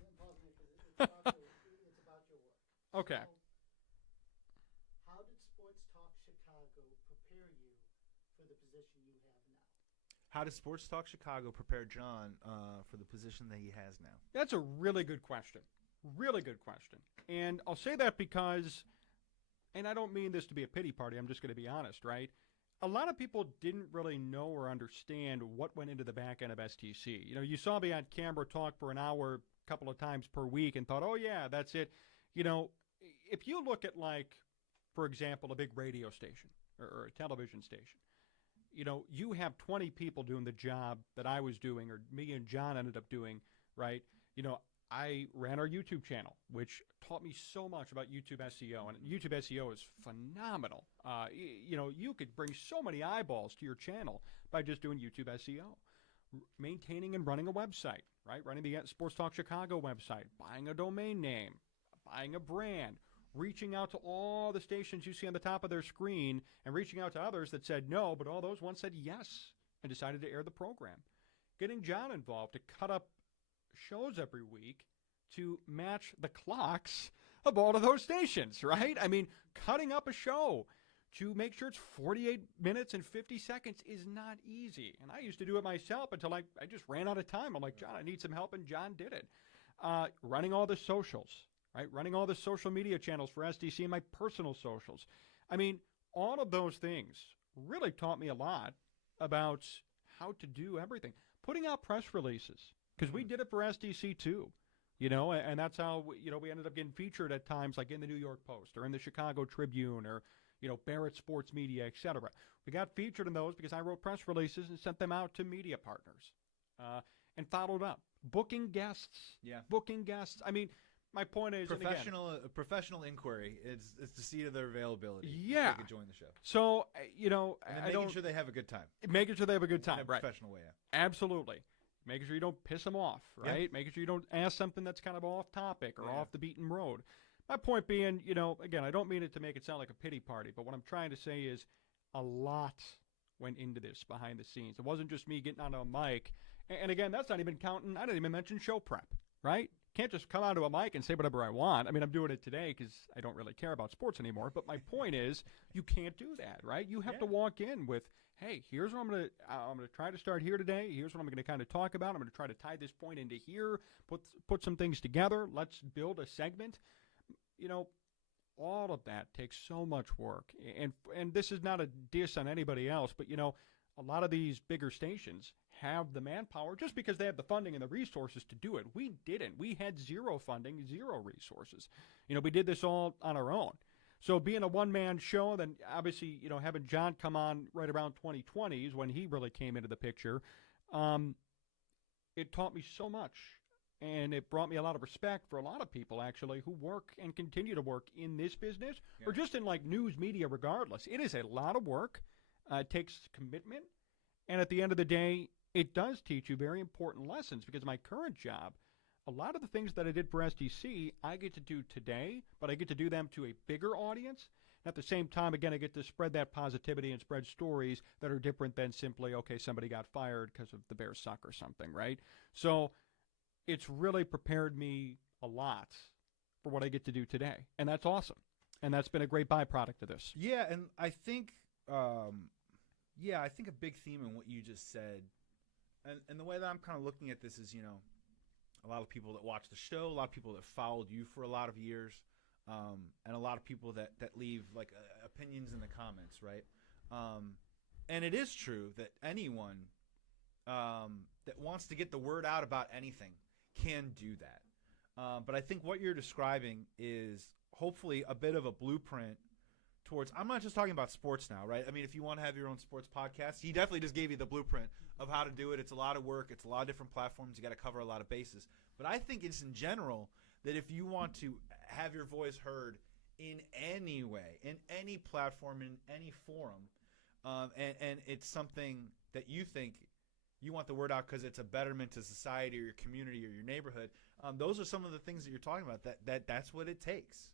I'm pausing it because it's about your work. Okay. So, how did Sports Talk Chicago prepare you for the position you have now? How does Sports Talk Chicago prepare Jon for the position that he has now? That's a really good question. Really good question. And I'll say that because, and I don't mean this to be a pity party, I'm just going to be honest, right? A lot of people didn't really know or understand what went into the back end of STC. You know, you saw me on camera talk for an hour a couple of times per week and thought, oh, yeah, that's it. You know, if you look at, like, for example, a big radio station or a television station, you know, you have 20 people doing the job that I was doing or me and Jon ended up doing, right? You know, I ran our YouTube channel, which taught me so much about YouTube SEO. And YouTube SEO is phenomenal. You know, you could bring so many eyeballs to your channel by just doing YouTube SEO. Maintaining and running a website, right? Running the Sports Talk Chicago website, buying a domain name, buying a brand, reaching out to all the stations you see on the top of their screen and reaching out to others that said no, but all those ones said yes and decided to air the program. Getting Jon involved to cut up shows every week to match the clocks of all of those stations, right? I mean, cutting up a show to make sure it's 48 minutes and 50 seconds is not easy. And I used to do it myself until I just ran out of time. I'm like, Jon, I need some help, and Jon did it. Running all the socials, right? Running all the social media channels for SDC and my personal socials. I mean, all of those things really taught me a lot about how to do everything. Putting out press releases, because we did it for SDC too, you know, and that's how, we ended up getting featured at times like in the New York Post or in the Chicago Tribune or, Barrett Sports Media, etc. We got featured in those because I wrote press releases and sent them out to media partners and followed up. Booking guests. Yeah. Booking guests. I mean, my point is, professional inquiry is to see to their availability. Yeah. If they could join the show. So, and making sure they have a good time. Making sure they have a good time, in a right. professional way, yeah. Absolutely. Making sure you don't piss them off, right? Yeah. Making sure you don't ask something that's kind of off topic or off the beaten road. My point being, again, I don't mean it to make it sound like a pity party, but what I'm trying to say is a lot went into this behind the scenes. It wasn't just me getting onto a mic. And again, that's not even counting, I didn't even mention show prep, right? Can't just come onto a mic and say whatever I want. I mean, I'm doing it today because I don't really care about sports anymore. But my point is, you can't do that, right? You have to walk in with, hey, here's what I'm going to try to start here today. Here's what I'm going to kind of talk about. I'm going to try to tie this point into here, put some things together. Let's build a segment. All of that takes so much work. And this is not a diss on anybody else, but, a lot of these bigger stations have the manpower just because they have the funding and the resources to do it. We didn't. We had zero funding, zero resources. We did this all on our own. So being a one-man show, then obviously, having Jon come on right around 2020 is when he really came into the picture. It taught me so much, and it brought me a lot of respect for a lot of people, actually, who work and continue to work in this business or just in, like, news media regardless. It is a lot of work. It takes commitment. And at the end of the day, it does teach you very important lessons because my current job, a lot of the things that I did for SDC, I get to do today, but I get to do them to a bigger audience. At the same time, again, I get to spread that positivity and spread stories that are different than simply, okay, somebody got fired because of the Bears suck or something, right? So it's really prepared me a lot for what I get to do today. And that's awesome. And that's been a great byproduct of this. Yeah, and I think I think a big theme in what you just said, and the way that I'm kind of looking at this is, a lot of people that watch the show, a lot of people that followed you for a lot of years, and a lot of people that leave like opinions in the comments, right? And it is true that anyone that wants to get the word out about anything can do that. But I think what you're describing is hopefully a bit of a blueprint towards, I'm not just talking about sports now, right? I mean, if you want to have your own sports podcast, he definitely just gave you the blueprint of how to do it. It's a lot of work. It's a lot of different platforms. You got to cover a lot of bases. But I think it's in general that if you want to have your voice heard in any way, in any platform, in any forum, and it's something that you think you want the word out because it's a betterment to society or your community or your neighborhood, those are some of the things that you're talking about. That's what it takes.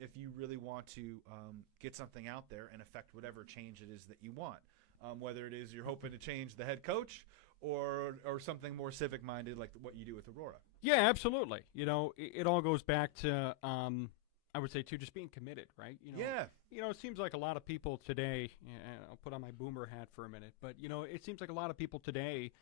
If you really want to get something out there and affect whatever change it is that you want, whether it is you're hoping to change the head coach or something more civic-minded like what you do with Aurora. Yeah, absolutely. It all goes back to, I would say too, just being committed, right? Yeah. It seems like a lot of people today, and I'll put on my boomer hat for a minute, but it seems like a lot of people today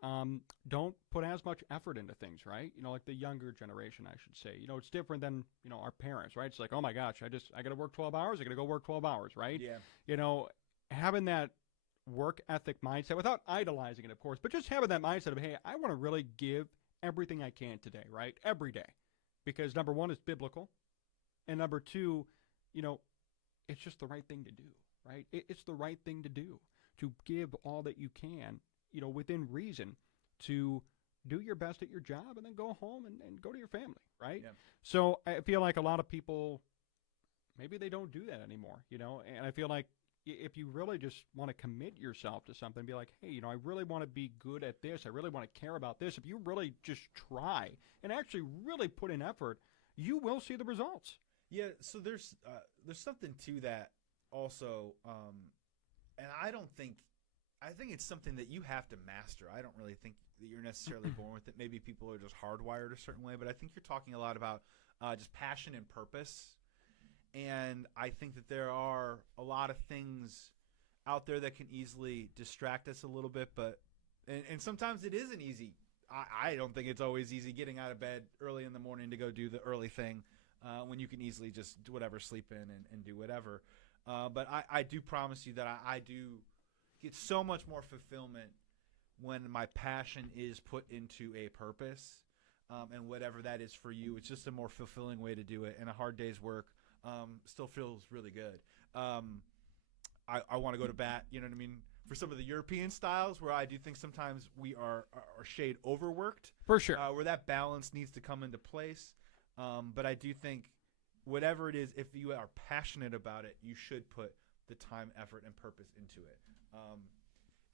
don't put as much effort into things, right? Like the younger generation, I should say. It's different than our parents, right? It's like, oh my gosh, I got to work 12 hours. I got to go work 12 hours, right? Yeah. Having that work ethic mindset without idolizing it, of course, but just having that mindset of, hey, I want to really give everything I can today, right? Every day, because number one, it's biblical. And number two, it's just the right thing to do, right? It's the right thing to do, to give all that you can, within reason, to do your best at your job and then go home and go to your family, right? Yeah. So I feel like a lot of people, maybe they don't do that anymore, and I feel like if you really just want to commit yourself to something, be like, hey, I really want to be good at this. I really want to care about this. If you really just try and actually really put in effort, you will see the results. Yeah, so there's something to that also, and I think it's something that you have to master. I don't really think that you're necessarily born with it. Maybe people are just hardwired a certain way, but I think you're talking a lot about just passion and purpose, and I think that there are a lot of things out there that can easily distract us a little bit, but and sometimes it isn't easy. I don't think it's always easy getting out of bed early in the morning to go do the early thing. When you can easily just do whatever, sleep in and do whatever. But I do promise you that I do get so much more fulfillment when my passion is put into a purpose, and whatever that is for you. It's just a more fulfilling way to do it, and a hard day's work still feels really good. I want to go to bat, you know what I mean, for some of the European styles where I do think sometimes we are shade overworked. For sure. Where that balance needs to come into place. But I do think whatever it is, if you are passionate about it, you should put the time, effort, and purpose into it.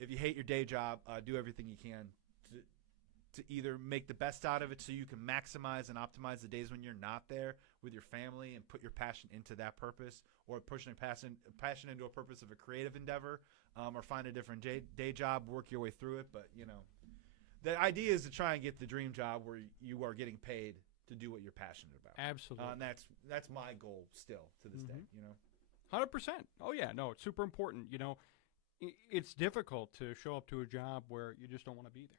If you hate your day job, do everything you can to either make the best out of it so you can maximize and optimize the days when you're not there with your family and put your passion into that purpose, or pushing passion into a purpose of a creative endeavor, or find a different day job, work your way through it. But, the idea is to try and get the dream job where you are getting paid to do what you're passionate about. Absolutely. And that's my goal still to this day, 100%. Oh, yeah. No, it's super important. It's difficult to show up to a job where you just don't want to be there.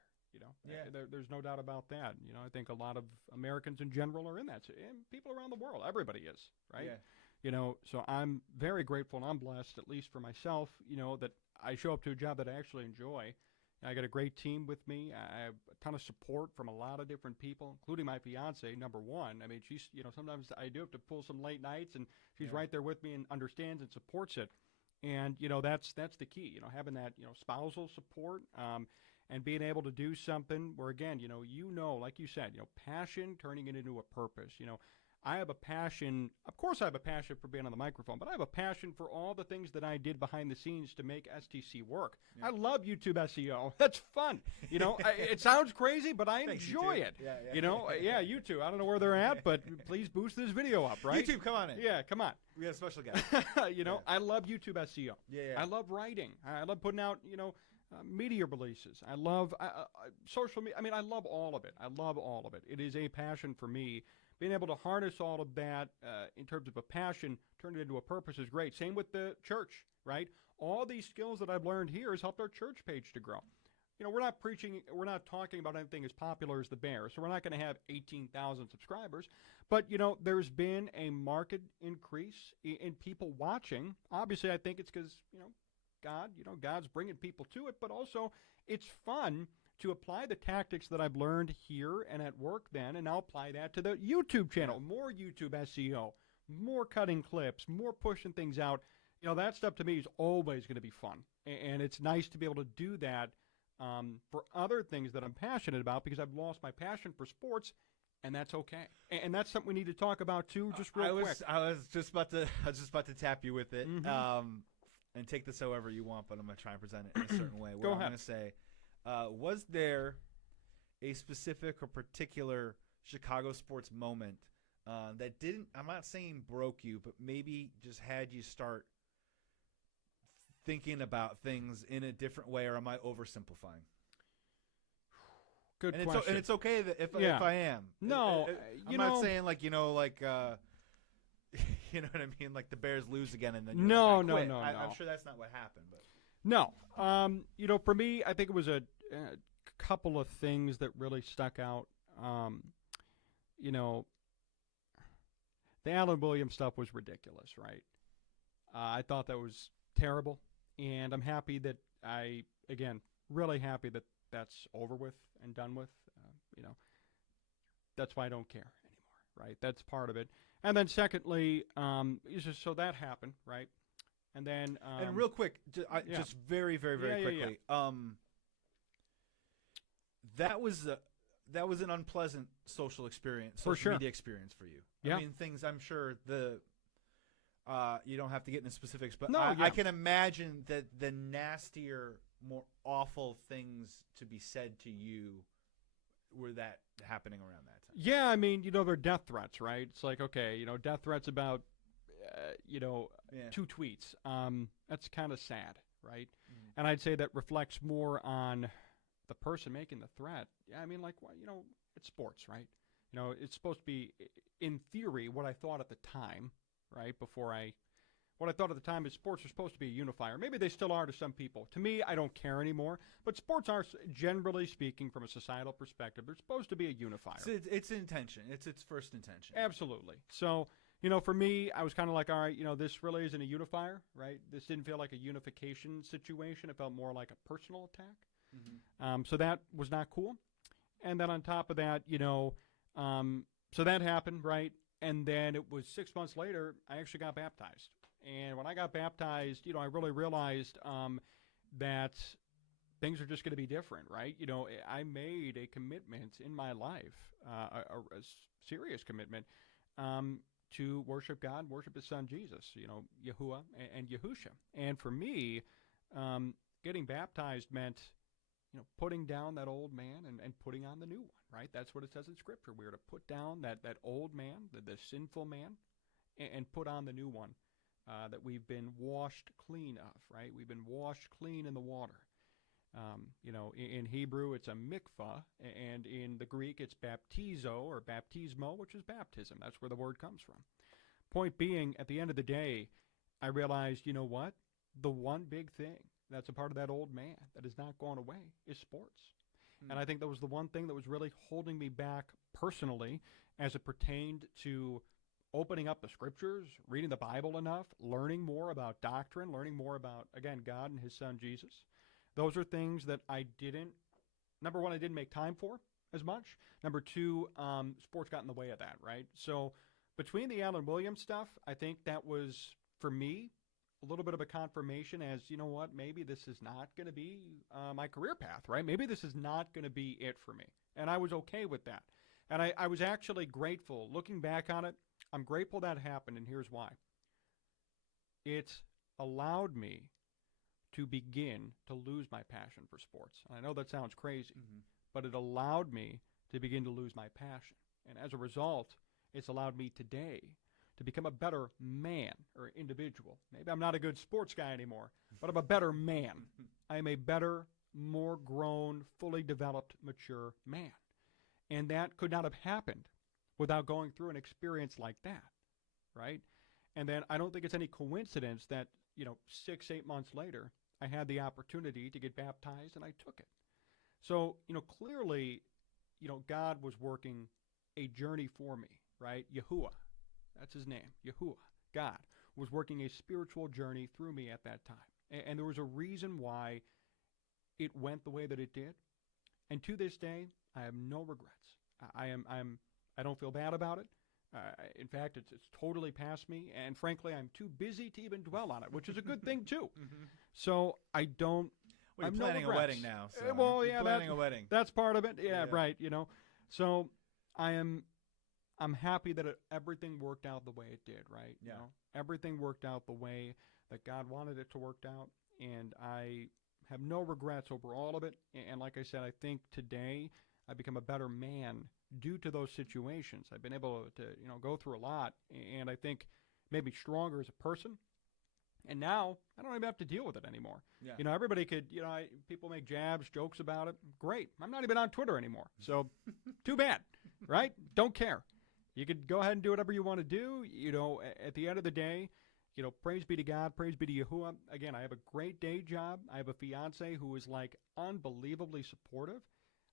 Yeah. There's no doubt about that. I think a lot of Americans in general are in that. And people around the world, everybody is, right? Yeah. So I'm very grateful and I'm blessed, at least for myself, that I show up to a job that I actually enjoy. I got a great team with me. I have a ton of support from a lot of different people, including my fiance, number one. I mean, she's, sometimes I do have to pull some late nights, and she's right there with me and understands and supports it. And, that's the key, having that, spousal support, and being able to do something where, again, like you said, passion, turning it into a purpose. I have a passion, of course I have a passion for being on the microphone, but I have a passion for all the things that I did behind the scenes to make STC work. Yeah. I love YouTube SEO. That's fun. It sounds crazy, but I enjoy it. Yeah. YouTube. I don't know where they're at, but please boost this video up, right? YouTube, come on in. Yeah, come on. We got a special guy. I love YouTube SEO. Yeah. I love writing. I love putting out, media releases. I love social media. I mean, I love all of it. It is a passion for me. Being able to harness all of that in terms of a passion, turn it into a purpose is great. Same with the church, right? All these skills that I've learned here has helped our church page to grow. We're not talking about anything as popular as the Bears, so we're not going to have 18,000 subscribers. But, there's been a marked increase in people watching. Obviously, I think it's because, God's bringing people to it, but also it's fun to apply the tactics that I've learned here and at work then, and I'll apply that to the YouTube channel. More YouTube SEO, more cutting clips, more pushing things out. That stuff to me is always going to be fun. And it's nice to be able to do that for other things that I'm passionate about, because I've lost my passion for sports, and that's okay. And that's something we need to talk about too, just real quick. I was just about to tap you with it, and take this however you want, but I'm going to try and present it in a certain way. Go ahead. I'm going to say, was there a specific or particular Chicago sports moment that didn't, I'm not saying broke you, but maybe just had you start thinking about things in a different way, or am I oversimplifying? Good question. And it's okay that if I am. No, I'm not saying like You know what I mean? Like the Bears lose again, and then you're No, like, I quit. no. I'm sure that's not what happened, but No. For me, I think it was a couple of things that really stuck out. The Alan Williams stuff was ridiculous, right? I thought that was terrible, and I'm happy that really happy that that's over with and done with. That's why I don't care anymore, right? That's part of it. And then secondly, so that happened, right? And then and real quick, just very, very, very quickly, that was an unpleasant social experience, social media experience for you. Yeah. I mean, things I'm sure you don't have to get into specifics, but No, I can imagine that the nastier, more awful things to be said to you were that happening around that time. Yeah, I mean, they're death threats, right? It's like, okay, death threats about, 2 tweets. That's kind of sad, right? Mm. And I'd say that reflects more on the person making the threat. Yeah, I mean, like, it's sports, right? It's supposed to be, in theory, what I thought at the time, right? What I thought at the time is sports are supposed to be a unifier. Maybe they still are to some people. To me, I don't care anymore. But sports are, generally speaking, from a societal perspective, they're supposed to be a unifier. It's intention. It's its first intention. Absolutely. So, for me, I was kind of like, all right, this really isn't a unifier, right? This didn't feel like a unification situation. It felt more like a personal attack. Mm-hmm. So that was not cool. And then on top of that, so that happened, right? And then it was 6 months later, I actually got baptized. And when I got baptized, I really realized that things are just going to be different, right? I made a commitment in my life, a serious commitment, to worship God, worship His Son Jesus, Yahuwah and Yahusha. And for me, getting baptized meant, putting down that old man and putting on the new one, right? That's what it says in Scripture. We are to put down that old man, the sinful man, and put on the new one. That we've been washed clean of, right? We've been washed clean in the water. In Hebrew, it's a mikvah, and in the Greek, it's baptizo or baptismo, which is baptism. That's where the word comes from. Point being, at the end of the day, I realized, what? The one big thing that's a part of that old man that is not going away is sports. And I think that was the one thing that was really holding me back personally as it pertained to opening up the Scriptures, reading the Bible enough, learning more about doctrine, learning more about, again, God and His Son Jesus. Those are things that number one, I didn't make time for as much. Number two, sports got in the way of that, right? So between the Alan Williams stuff, I think that was, for me, a little bit of a confirmation as, maybe this is not going to be my career path, right? Maybe this is not going to be it for me. And I was okay with that. And I was actually grateful. Looking back on it, I'm grateful that happened, and here's why. It allowed me to begin to lose my passion for sports. And I know that sounds crazy, but it allowed me to begin to lose my passion. And as a result, it's allowed me today to become a better man or individual. Maybe I'm not a good sports guy anymore, but I'm a better man. I am a better, more grown, fully developed, mature man. And that could not have happened without going through an experience like that, right? And then I don't think it's any coincidence that, 6-8 months later, I had the opportunity to get baptized and I took it. So, clearly, God was working a journey for me, right? Yahuwah, that's His name, Yahuwah, God, was working a spiritual journey through me at that time. And there was a reason why it went the way that it did. And to this day, I have no regrets. I don't feel bad about it. In fact, it's totally past me, and frankly, I'm too busy to even dwell on it, which is a good thing too. So I don't. Well, you're planning a wedding now. So well, yeah, planning a wedding. That's part of it. Yeah, right. So I'm happy that everything worked out the way it did. Right. Yeah. Everything worked out the way that God wanted it to work out, and I have no regrets over all of it. And like I said, I think today I become a better man due to those situations. I've been able to, go through a lot, and I think maybe stronger as a person. And now I don't even have to deal with it anymore. Yeah. Everybody could, people make jabs, jokes about it. Great. I'm not even on Twitter anymore. So too bad, right? Don't care. You could go ahead and do whatever you want to do. At the end of the day, praise be to God, praise be to Yahuwah. Again, I have a great day job. I have a fiance who is like unbelievably supportive.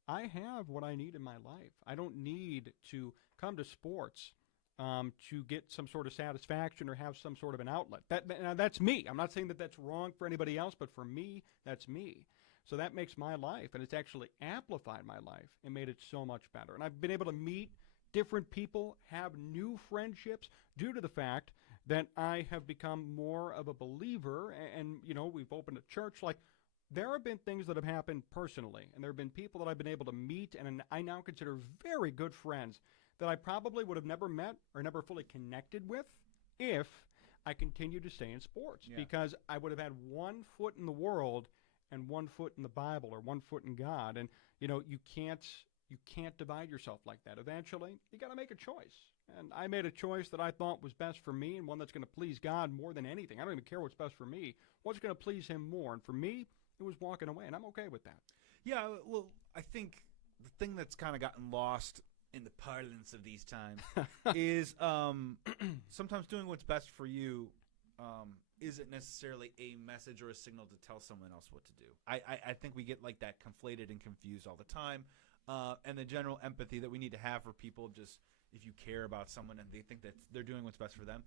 I have what I need in my life. I don't need to come to sports to get some sort of satisfaction or have some sort of an outlet. Now that's me. I'm not saying that that's wrong for anybody else, but for me, that's me. So that makes my life, and it's actually amplified my life and made it so much better. And I've been able to meet different people, have new friendships due to the fact that I have become more of a believer, and we've opened a church. Like, there have been things that have happened personally, and there have been people that I've been able to meet, and I now consider very good friends that I probably would have never met or never fully connected with if I continued to stay in sports, because I would have had one foot in the world and one foot in the Bible, or one foot in God. And you can't divide yourself like that. Eventually, you got to make a choice. And I made a choice that I thought was best for me, and one that's going to please God more than anything. I don't even care what's best for me. What's going to please him more? And for me, it was walking away, and I'm okay with that. Yeah, well, I think the thing that's kind of gotten lost in the parlance of these times is sometimes doing what's best for you isn't necessarily a message or a signal to tell someone else what to do. I think we get like that conflated and confused all the time. And the general empathy that we need to have for people, just if you care about someone and they think that they're doing what's best for them,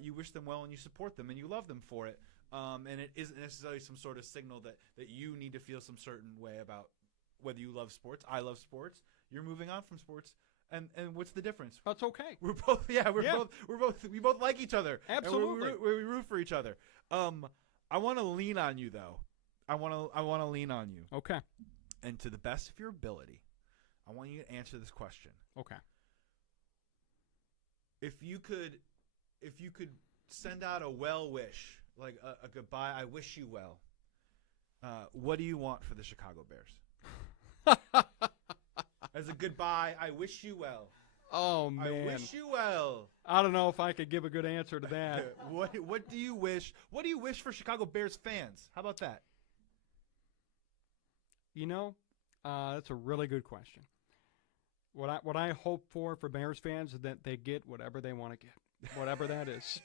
you wish them well and you support them and you love them for it. And it isn't necessarily some sort of signal that you need to feel some certain way about whether you love sports. I love sports. You're moving on from sports. And what's the difference? That's okay. We both like each other. Absolutely. We root for each other. I want to lean on you though. I want to lean on you. Okay. And to the best of your ability, I want you to answer this question. Okay. If you could send out a well wish, like a goodbye, I wish you well. What do you want for the Chicago Bears? As a goodbye, I wish you well. Oh, man. I wish you well. I don't know if I could give a good answer to that. What do you wish? What do you wish for Chicago Bears fans? How about that? That's a really good question. What I hope for Bears fans is that they get whatever they want to get, whatever that is.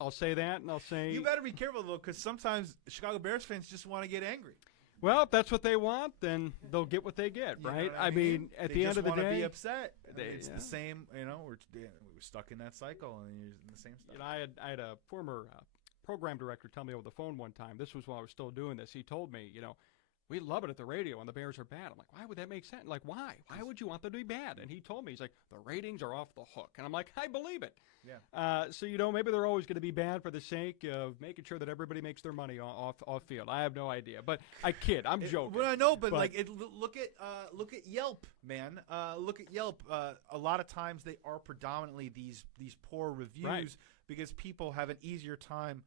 I'll say that, and I'll say... You better be careful, though, because sometimes Chicago Bears fans just want to get angry. Well, if that's what they want, then they'll get what they get, right? I mean, at the end of the day... They just want to be upset. It's the same, we're stuck in that cycle, and you're in the same stuff. I had a former program director tell me over the phone one time, this was while I was still doing this, he told me, we love it at the radio when the Bears are bad. I'm like, why would that make sense? Like, why? Why would you want them to be bad? And he told me, he's like, the ratings are off the hook. And I'm like, I believe it. Yeah. So, maybe they're always going to be bad for the sake of making sure that everybody makes their money off field. I have no idea. But I kid. I'm joking. Well, I know, but look at Yelp, man. Look at Yelp. A lot of times they are predominantly these poor reviews, right, because people have an easier time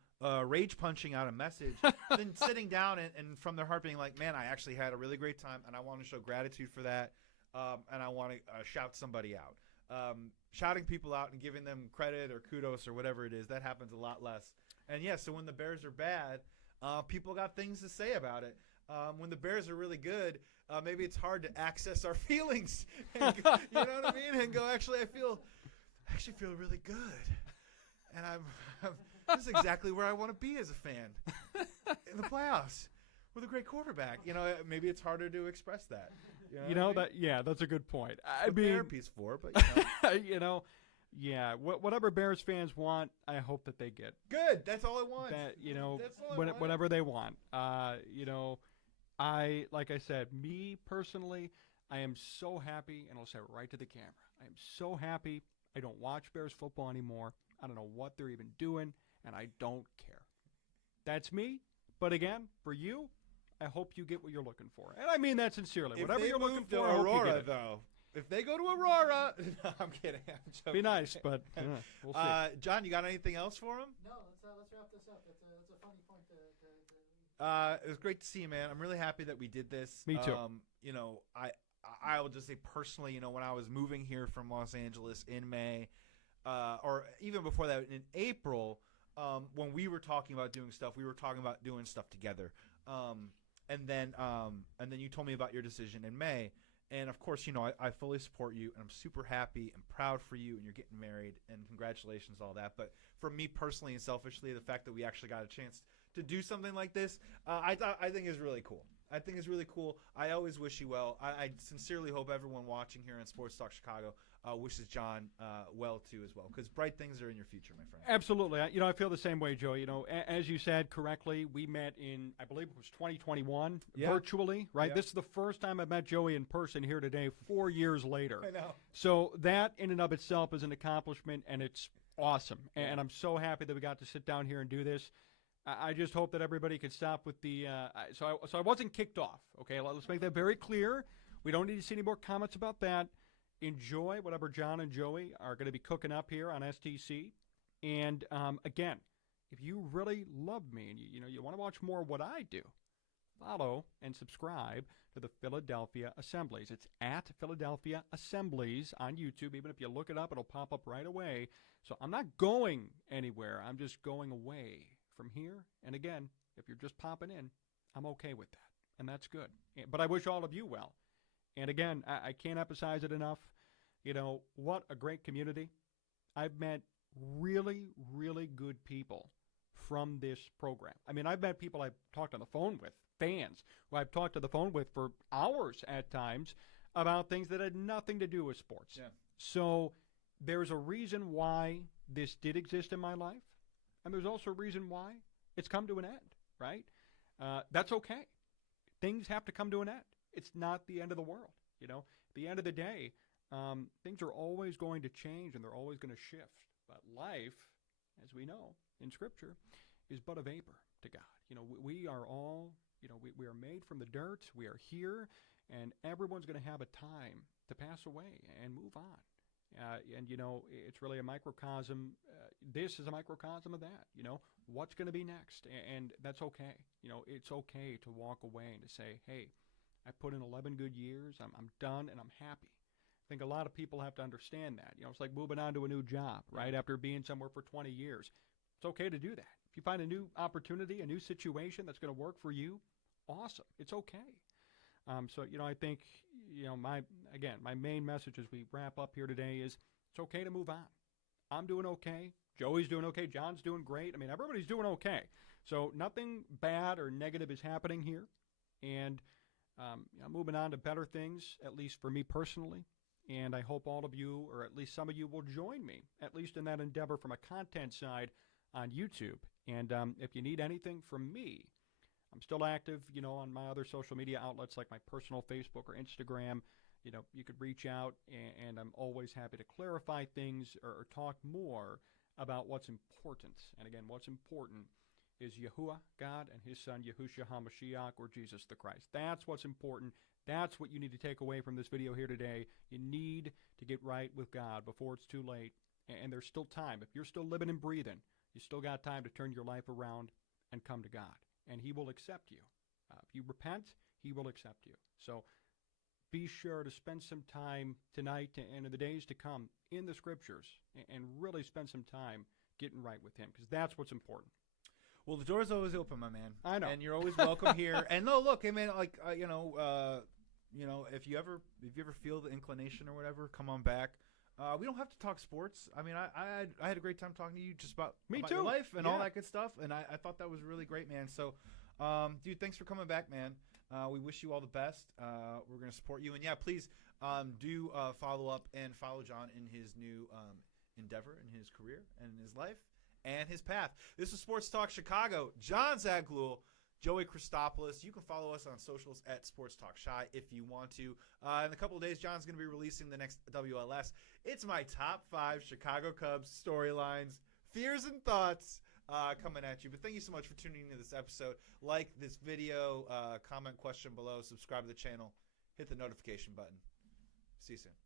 rage punching out a message than sitting down and from their heart being like, man, I actually had a really great time and I want to show gratitude for that, and I want to shout somebody out. Shouting people out and giving them credit or kudos or whatever it is, that happens a lot less. And so when the Bears are bad, people got things to say about it. When the Bears are really good, maybe it's hard to access our feelings and, you know what I mean, and go, actually I actually feel really good, and this is exactly where I want to be as a fan in the playoffs with a great quarterback. Maybe it's harder to express that. That's a good point. I mean, therapy's for, but whatever Bears fans want, I hope that they get. Good. That's all I want. Whatever they want. Like I said, me personally, I am so happy, and I'll say it right to the camera. I am so happy. I don't watch Bears football anymore. I don't know what they're even doing, and I don't care. That's me. But again, for you, I hope you get what you're looking for. And I mean that sincerely. Whatever you're looking for, I hope you get it. Though. If they go to Aurora, no, I'm kidding. I'm joking. Be nice, but we'll see. John, you got anything else for him? No, let's wrap this up. That's a funny point to it was great to see you, man. I'm really happy that we did this. Me too. I will just say personally, when I was moving here from Los Angeles in May, or even before that in April, when we were talking about doing stuff, we were talking about doing stuff together. And then you told me about your decision in May, And of course, I fully support you, and I'm super happy and proud for you, and you're getting married, and congratulations, all that. But for me personally and selfishly, the fact that we actually got a chance to do something like this, I think is really cool. I think it's really cool. I always wish you well. I sincerely hope everyone watching here on Sports Talk Chicago wishes Jon well too as well, because bright things are in your future, my friend. Absolutely. I feel the same way, Joey. As you said correctly, we met in, I believe it was 2021, virtually, right? Yep. This is the first time I met Joey in person here today, 4 years later. I know. So that in and of itself is an accomplishment, and it's awesome. And I'm so happy that we got to sit down here and do this. I just hope that everybody could stop with the so I wasn't kicked off, okay? Let's make that very clear. We don't need to see any more comments about that. Enjoy whatever Jon and Joey are going to be cooking up here on STC. And again, if you really love me and you want to watch more of what I do, follow and subscribe to the Philadelphia Assemblies. It's at Philadelphia Assemblies on YouTube. Even if you look it up, it'll pop up right away. So I'm not going anywhere. I'm just going away from here. And again, if you're just popping in, I'm okay with that. And that's good. But I wish all of you well. And again, I can't emphasize it enough. What a great community. I've met really, really good people from this program. I mean, I've met people I've talked on the phone with, fans, who I've talked on the phone with for hours at times about things that had nothing to do with sports. Yeah. So there's a reason why this did exist in my life. And there's also a reason why it's come to an end, right? That's okay. Things have to come to an end. It's not the end of the world. At the end of the day, things are always going to change and they're always going to shift. But life, as we know in Scripture, is but a vapor to God. We are all, we are made from the dirt. We are here, and everyone's going to have a time to pass away and move on. And it's really a microcosm. This is a microcosm of that. What's going to be next, and that's okay. It's okay to walk away and to say, hey, I put in 11 good years. I'm done, and I'm happy. I think a lot of people have to understand that. It's like moving on to a new job, right? After being somewhere for 20 years. It's okay to do that. If you find a new opportunity, a new situation that's going to work for you, awesome. It's okay. So, I think, my main message as we wrap up here today is it's okay to move on. I'm doing okay. Joey's doing okay. Jon's doing great. I mean, everybody's doing okay. So nothing bad or negative is happening here. And moving on to better things, at least for me personally. And I hope all of you, or at least some of you, will join me, at least in that endeavor from a content side on YouTube. And if you need anything from me, I'm still active, on my other social media outlets like my personal Facebook or Instagram. You could reach out, and I'm always happy to clarify things or talk more about what's important. And again, what's important is Yahuwah, God, and his son, Yahushua HaMashiach, or Jesus the Christ. That's what's important. That's what you need to take away from this video here today. You need to get right with God before it's too late. And there's still time. If you're still living and breathing, you still got time to turn your life around and come to God. And he will accept you. If you repent, he will accept you. So be sure to spend some time tonight and in the days to come in the Scriptures and really spend some time getting right with him, because that's what's important. Well, the door's always open, my man. I know. And you're always welcome here. And no, look, I mean, like, if you ever feel the inclination or whatever, come on back. We don't have to talk sports. I mean, I had a great time talking to you just about your life and all that good stuff. And I thought that was really great, man. So, dude, thanks for coming back, man. We wish you all the best. We're going to support you. And, yeah, please do follow up and follow Jon in his new endeavor, in his career and in his life and his path. This is Sports Talk Chicago. Jon Zaghloul, Joey Christopoulos. You can follow us on socials at Sports Talk Chi if you want to. In a couple of days, Jon's going to be releasing the next WLS. It's my top 5 Chicago Cubs storylines, fears and thoughts coming at you. But thank you so much for tuning into this episode. Like this video, comment question below, subscribe to the channel, hit the notification button. See you soon.